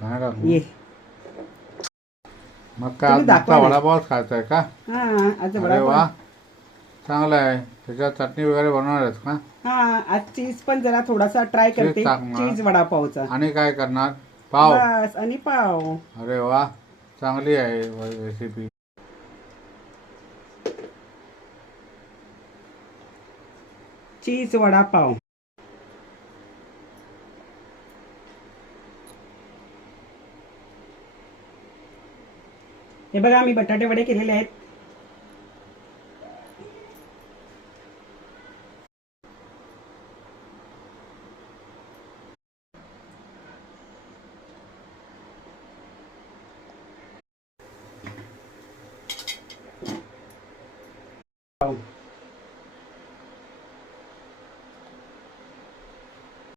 काय टाकू? ये मग काय तुम्ही आज नुसता दाखवा ना. वडापावच खायचा आहे का? हा आज अरे वडापाव. वा, चांगलं आहे. त्याच्यात चटणी वगैरे बनवणार आहेस का? हा आज चीज पण जरा थोडासा ट्राय चीज करते, टाकणार चीज वडापावचा. आणि काय करणार? पाव. बस आणि पाव. अरे वा, चांगली आहे रेसिपी. चीज वडापाव. हे बघा मी बटाटे वडे केलेले आहेत. पाव.